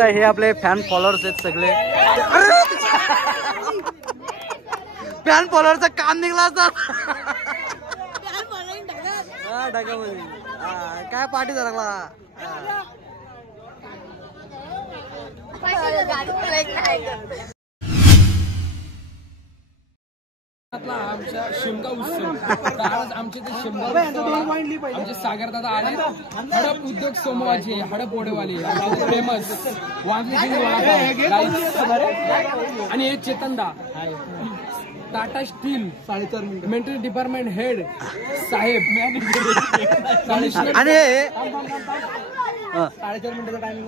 हे आपले fan followers आहेत सगळे. फॅन फॉलोअरचं काम निघला असता ढगामध्ये. काय पार्टी झाला आमच्या शिमगा उत्सव आज आमचे ते शिमगा आमचे सागर दादा आले. हडप उद्योग समूहाचे हडप ओढेवाले फेमस वांगी आणि हे चेतनदा Tata Steel 4.5 maintenance department head साहेब आणि 4.5 मिनिटाचा टाइमिंग.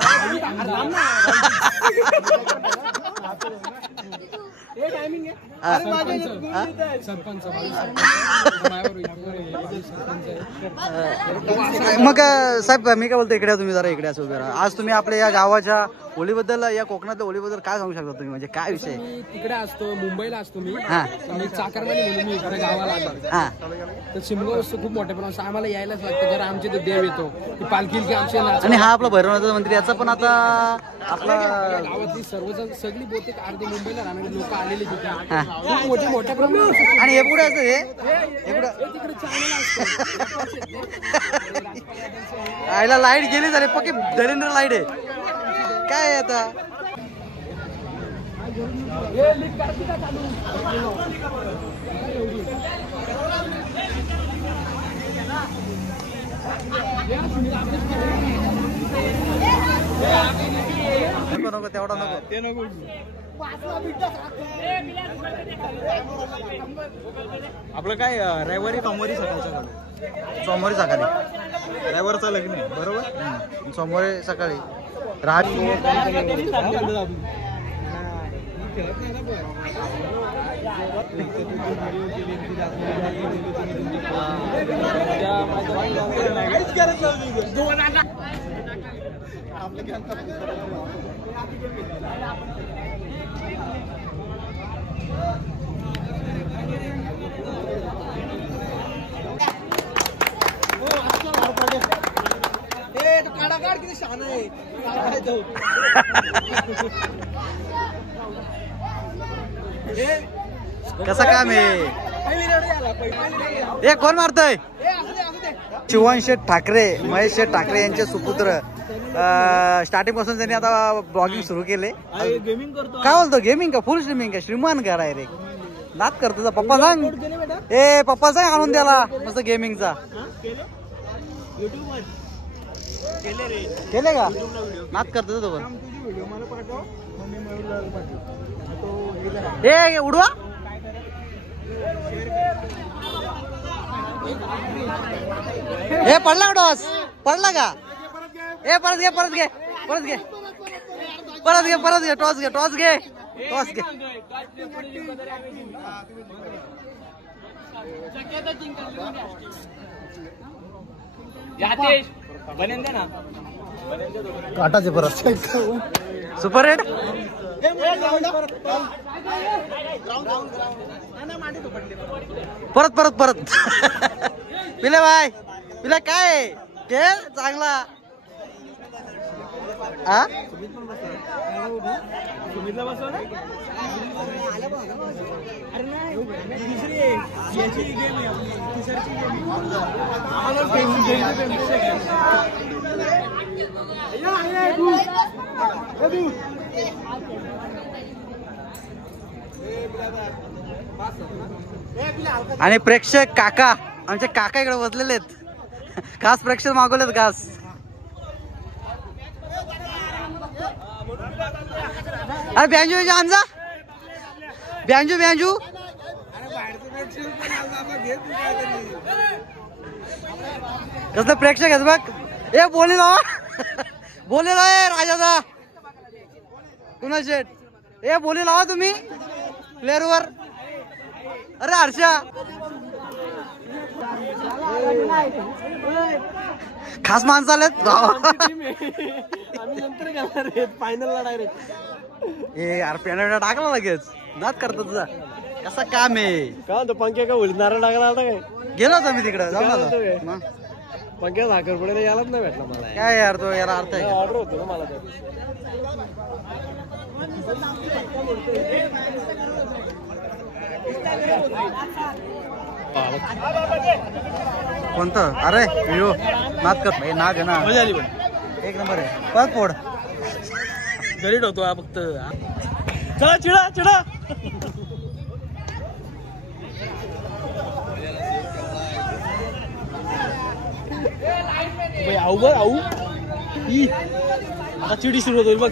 मग साहेब मी काय बोलतो इकडे तुम्ही जरा इकडे असं उभे राहा. आज तुम्ही आपल्या या गावाच्या होळीबद्दल या कोकणातल्या होळीबद्दल काय सांगू शकता तुम्ही म्हणजे काय विषय? तिकडे असतो मुंबईला असतो मी चाकरमानी म्हणून मी इकडे गावाला आलो. तर शिमगा उत्सव खूप मोठ्या प्रमाणात आम्हाला यायलाच लागतं जर आमचे तो देव येतो ती पालखी की आमचे. आणि हा आपला भैरवनाथ मंत्री याचा पण आता आपला गावातली सर्वजण सगळी बहुतेक अर्धी मुंबईला राहणारे लोक आलेले तिथे खूप मोठ्या प्रमाणात. आणि हे पुढे असतं हे तिकडे चांगलं असतं. आईला लाईट गेली झाली पक्की दरिंद्र लाईट आहे काय आता. नको तेवढा नको ते नको. आपलं काय रविवारी सोमवारी सकाळच्या सोमवारी सकाळी रविवारचं लग्न आहे बरोबर. सोमवारी सकाळी राज किती शान आहे. कसं काम आहे हे कोण मारतय? शिवांश ठाकरे महेश ठाकरे यांचे सुपुत्र. स्टार्टिंग पासून त्यांनी आता ब्लॉगिंग सुरू केले. काय बोलतो गेमिंग का फुल स्ट्रीमिंग का श्रीमान का रे नाद करतो पप्पा सांग. ए पप्पा सांग आणून द्याला मस्त गेमिंगचा केले का नाद करतो तो पण. ए उडवा हे पडला टॉस पडला का? ए परत घे परत घे परत घे परत घे परत घे टॉस घे टॉस घे टॉस घे. काटाचे परत सुपर हिट. परत परत परत पिले बाय पिला काय खेळ चांगला. आणि प्रेक्षक काका आमचे काका इकडे बसलेले आहेत. खास प्रेक्षक मागवलेत खास. अरे बँजू आणजा बँजू बँजू कसलं प्रेक्षक आहेत बघ. ए बोले ना बोले ना राजादा कुणा शेट ए बोले लावा तुम्ही प्लेअरवर. अरे हर्षा खास माणसं आलेत. फायनलला डायरेक्ट ए यार पेनल्टी टाकला लगेच नाद करतो तुझा. कसं काम आहे का तो पंख्या का होईल नारळ टाकला होता काय? गेलो होतो मी तिकडे जाऊन पंख्या साखरपुड्याला यायलाच नाही भेटला मला. काय यार तो याला अर्थ आहे ऑर्डर होतो ना मला. कोणतं? अरे यो नाद कर भाई, नाद आहे ना. मजा आली पण. एक नंबर आहे. परत फोड. घरी ठेवतो हा फक्त. चला चिडा चिडा. आऊ बघ आऊ. आता चिडी सुरू होतो बघ.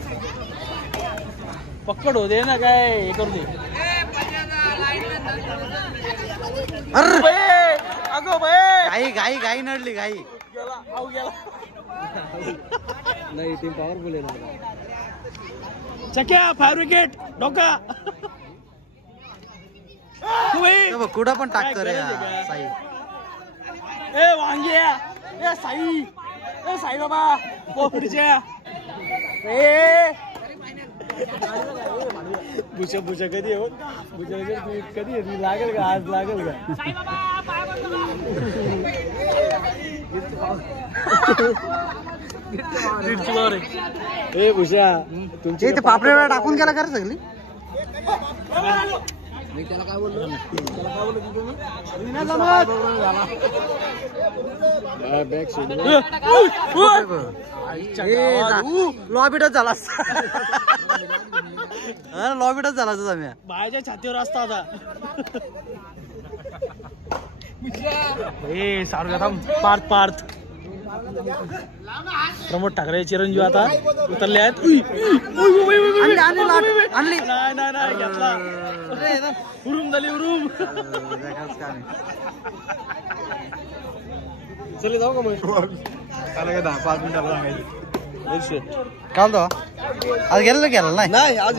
पक्कड होते ना काय हे करू दे. अगो गाई गाई गाई नडली गाई. गेला आऊ गेला. नाही टीम पॉवरफुल आहे ना. चक्या फायर विकेट डोका. कुठं पण टाकतो रे साई. ए वांग्या ए साई ए साई बाबा पोपडीच्या. भुशा भुशा कधी येऊ. भुशा कधी येते. लागेल का आज लागेल का. ए भुशा तुमची इथे पापलेट टाकून गेला कर सगळी. मी त्याला काय बोललो. लॉबीटच झाला. लॉबीटच झाला तुझा. मी बायाच्या छातीवर असता आता. ए सारू थांब. पार्थ पार्थ प्रमोद ठाकरे चिरंजीव आता उतरले आहेत. आणली नाही घेतला. उरूम झाली उरूम. चले जाऊ का मग. 5 मिनिटाला सांगायचं. काय बोलतो आज गेलेलं गेलं नाही. आज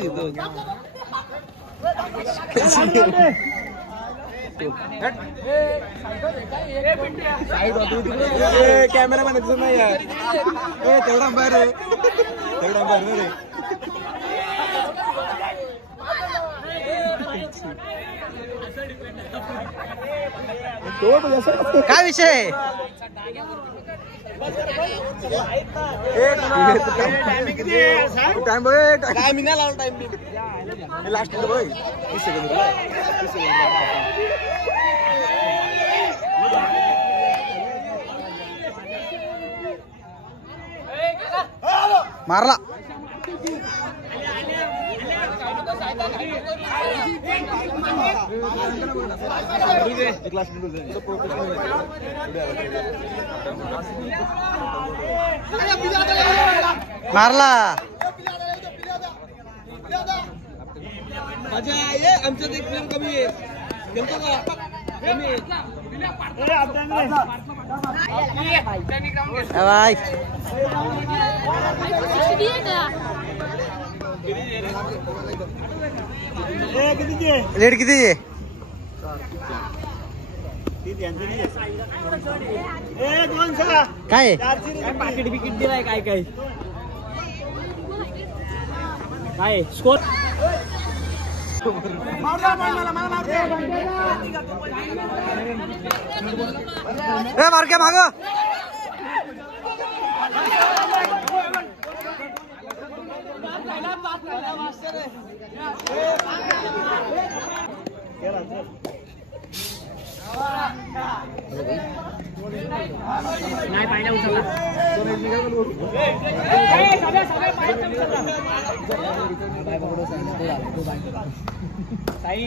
कॅमेरामॅन दिसत नाही यार. तेवढा बाहेर रे. तेवढा बाहेर रे. काय विषय. टाइम नाही लावला. टाइम लास्ट बघ. 30 सेकंद. मारला. मारला. आमच्यात एक प्लेन कमी आहे. नेमकं का कमी आहे. बाय. रेट किती आहे. काय पाकिट बिकिट दिलाय काय काय काय स्कोर. मार्के माग. नाही पाहिजे उचलला. साई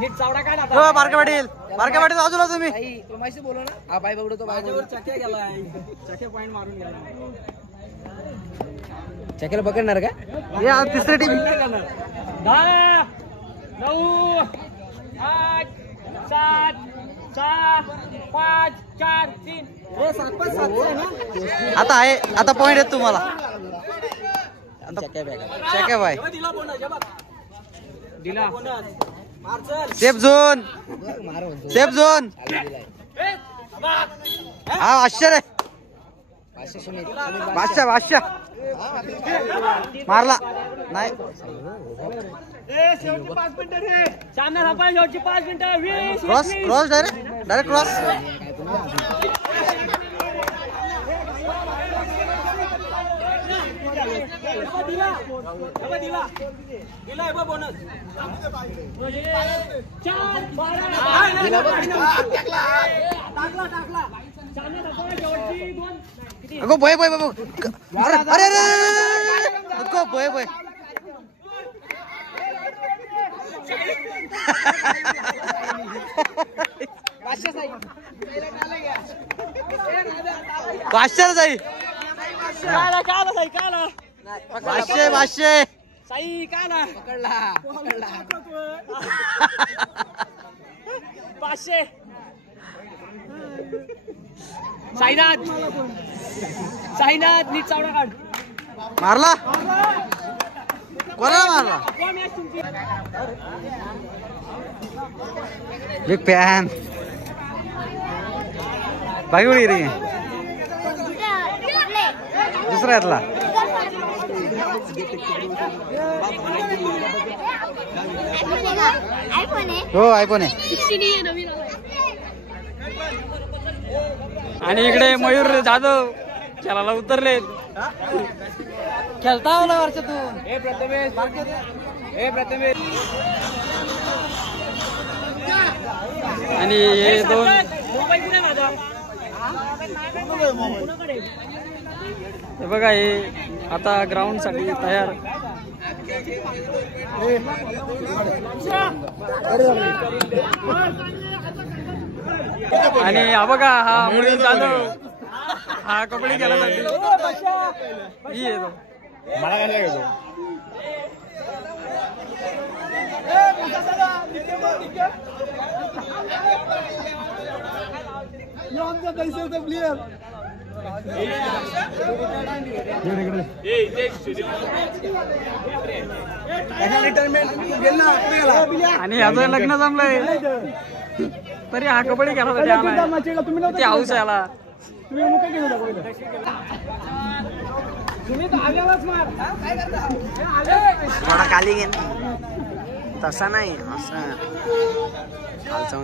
नीट चावडा काढ आता. बारके पाटील बारके पाटील बाजूला तुम्ही. साई तुला माहिती बोलव ना. हा बाय बघतो. माझ्यावर चक्या गेलाय. चक्या पॉइंट मारून गेला. चक्याला पकडणार का. या तिसरी टीम. 10 9 8 7 6 5 4 3. आता आहे. आता पॉइंट आहेत तुम्हाला. चक्या बाय. दिला. Safe zone. Safe zone. हा आश्चर्य. 500 मारला नाही. सामना संपला. शेवटची 5 मिनिटं. 20 क्रॉस क्रॉस डायरेक्ट क्रॉस. अगो भय भय भय अरे अरे अरे अगो भय भय पाचशे जाई 500 साई काला पकडला 500 साईनाथ नीट चावडा काढ मारला कोणाला मारला बिग फॅन बाकी कुठे गेली दुसरा यातला हो आयफोन आहे आणि इकडे मयूर जाधव खेळायला उतरले खेळता होला वर्षातून आणि हे दोन हे बघा हे आता ग्राउंड साठी तयार आणि हा बघा हा मुली जाधव हा कबड्डी खेळायसाठी येतो मला काय घ्यायचं प्लेयर आणि याचं लग्न जमलंय तरी हा कबड्डी खेळायसाठी हाऊस याला थोडा खाली घे तसा नाही असं खालचा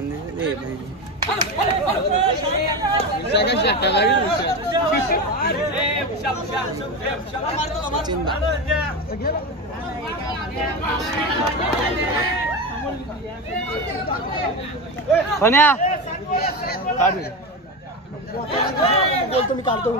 पण्या बोलतो मी काढतो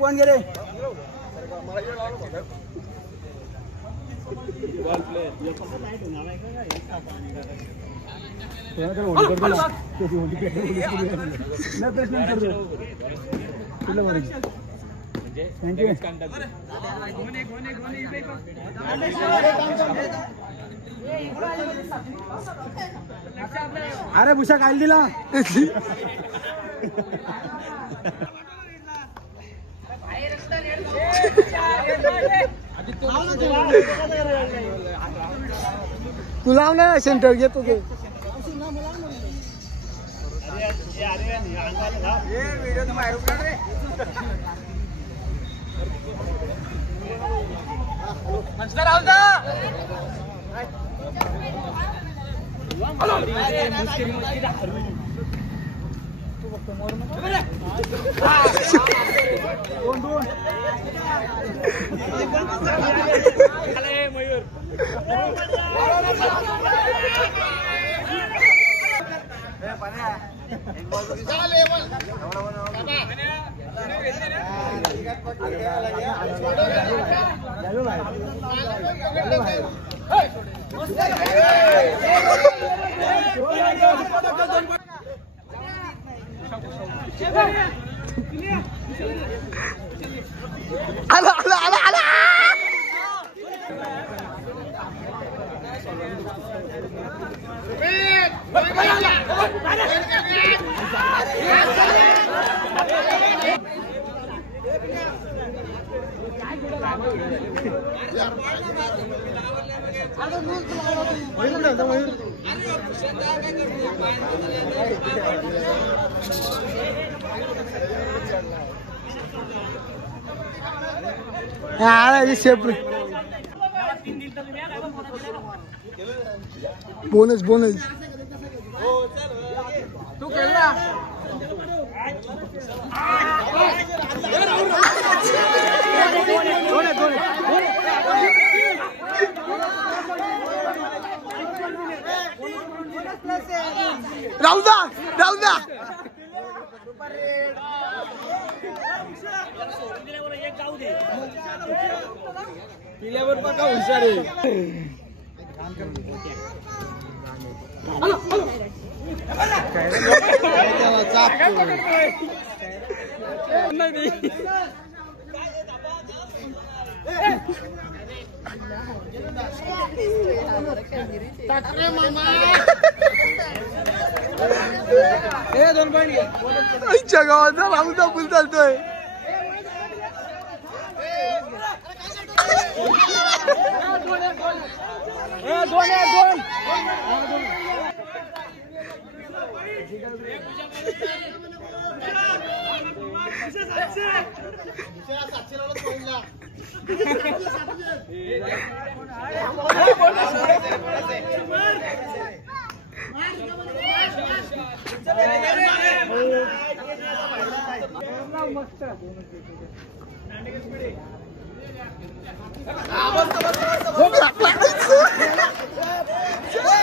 कोण गेले अरे भुषा काय दिला तू लाव ना सेंटर घेतो ते मयूर आला आला आला आला बोनस बोनस तू खेळला राहू द्या राहू द्या पिल्यावर बघा हुशार आहे. आईच्या गावाचा राहूचा फुल चालतोय.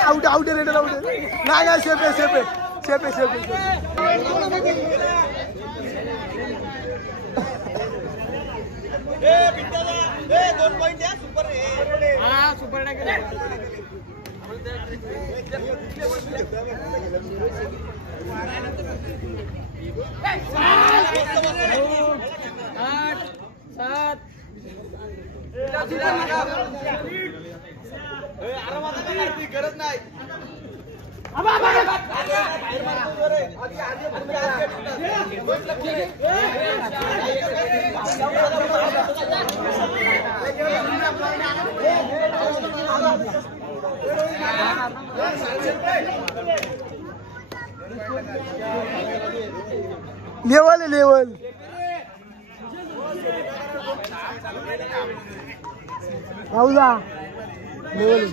आउट आउट रेडर आउट नाही सेफ आहे सेफ आहे सेफ आहे सेफ आहे. 2 पॉइंट द्या सुपर सुपर गरज नाही. लेवल आहे लेवल. राहुला लेवल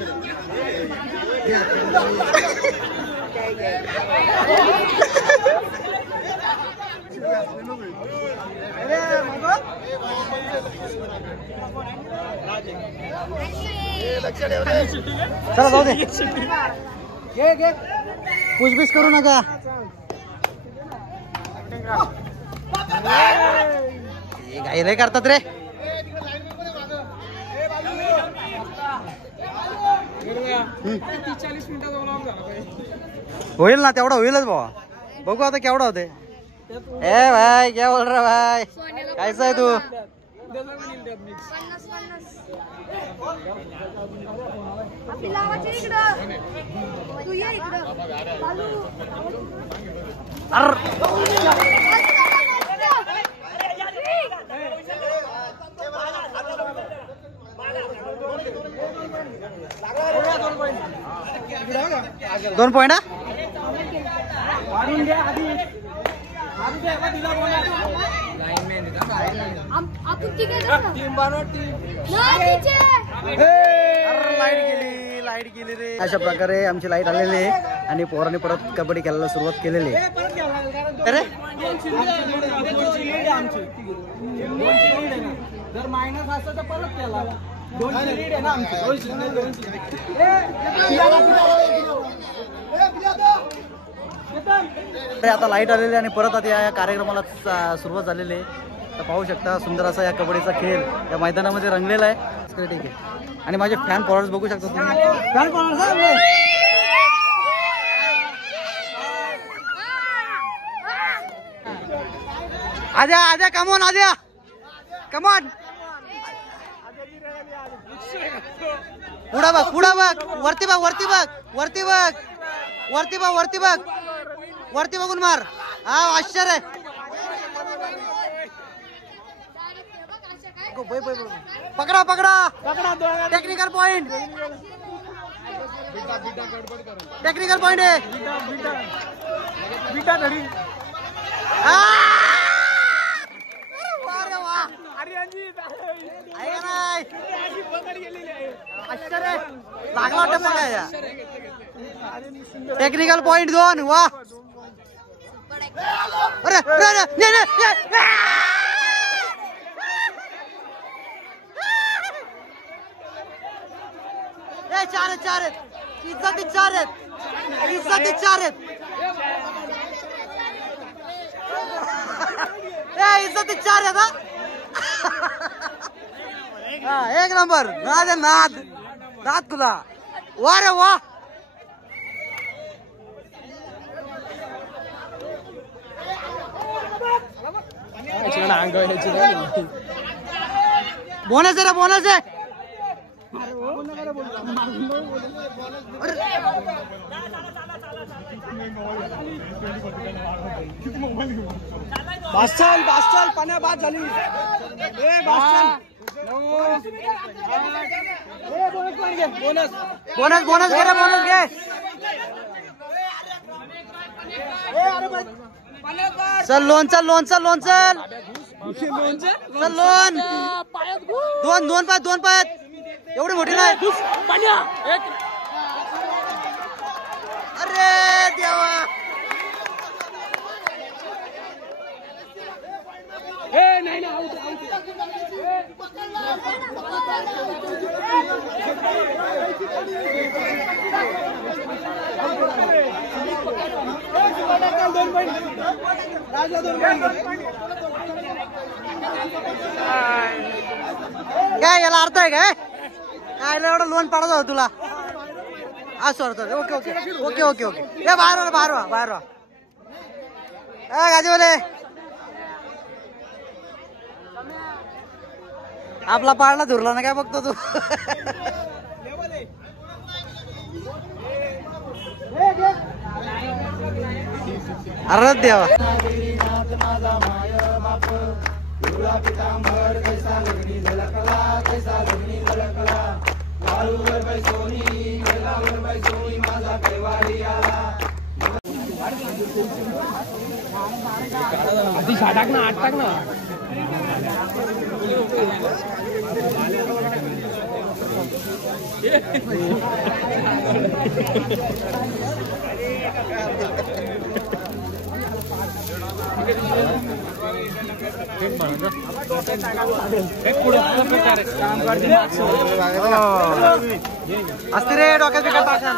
चला जाऊ दे. पुछबिछ करू नका. घाई करतात रे. होईल ना तेवढा होईलच बाबा. बघू आता केवढा होते. ए भाई क्या बोल रहा भाई कैसा है तू. दोन पॉइंट लाईट गेली रे. अशा प्रकारे आमची लाईट आलेली आहे आणि पोरांनी परत कबड्डी खेळायला सुरुवात केलेली आहे. अरे जर मायनस असं तर परत केला. 2 लीड आहे ना आमची. आता लाईट आलेली आणि परत आता या कार्यक्रमाला सुरुवात झालेली आहे. तर पाहू शकता सुंदर असा या कबड्डीचा खेळ या मैदानामध्ये रंगलेला आहे. ठीक आहे. आणि माझे फॅन फॉलोअर्स बघू शकता तुम्ही. फॅन फॉलोअर्स आजा आजा कमॉन आजा कमॉन. पुढं बघ पुढं बघ वरती बघ वरती बघ वरती बघ वरती बघ वरती बघ वरती बघून मार. हा आश्चर्य. पकडा पकडा टेक्निकल पॉइंट टेक्निकल पॉइंट आहे. लागला वाटत काय टेक्निकल पॉइंट 2. वा अरे चार आहेत चार आहेत इज्जत 4 आहेत इज्जत 4 आहेत इज्जत 4 आहेत. हा एक नंबर. नाद नाद नाद तुला. वा रे वा. बोनस आहे रे बोनस आहे. बादशाल बादशाल पाण्या बाद झाली. बोनस बोनस बोनस घे रे बोनस घे. चल लोन चल लोन चल लोन चल चल लोन. 2 पायात एवढी मोठी नाही. अरे देवा. काय याला अर्थ आहे काय काय एवढं लोन पाडत होतं तुला. असं okay okay okay okay okay. ए बाहेर बाहेर वा बाहेर वा. गाजीवाले आपला पाडला धुरला ना काय बघतो तू. अरे देवा. आधी टाक ना आठ टाक ना. असते रे डोक्यात बिकट टाकन.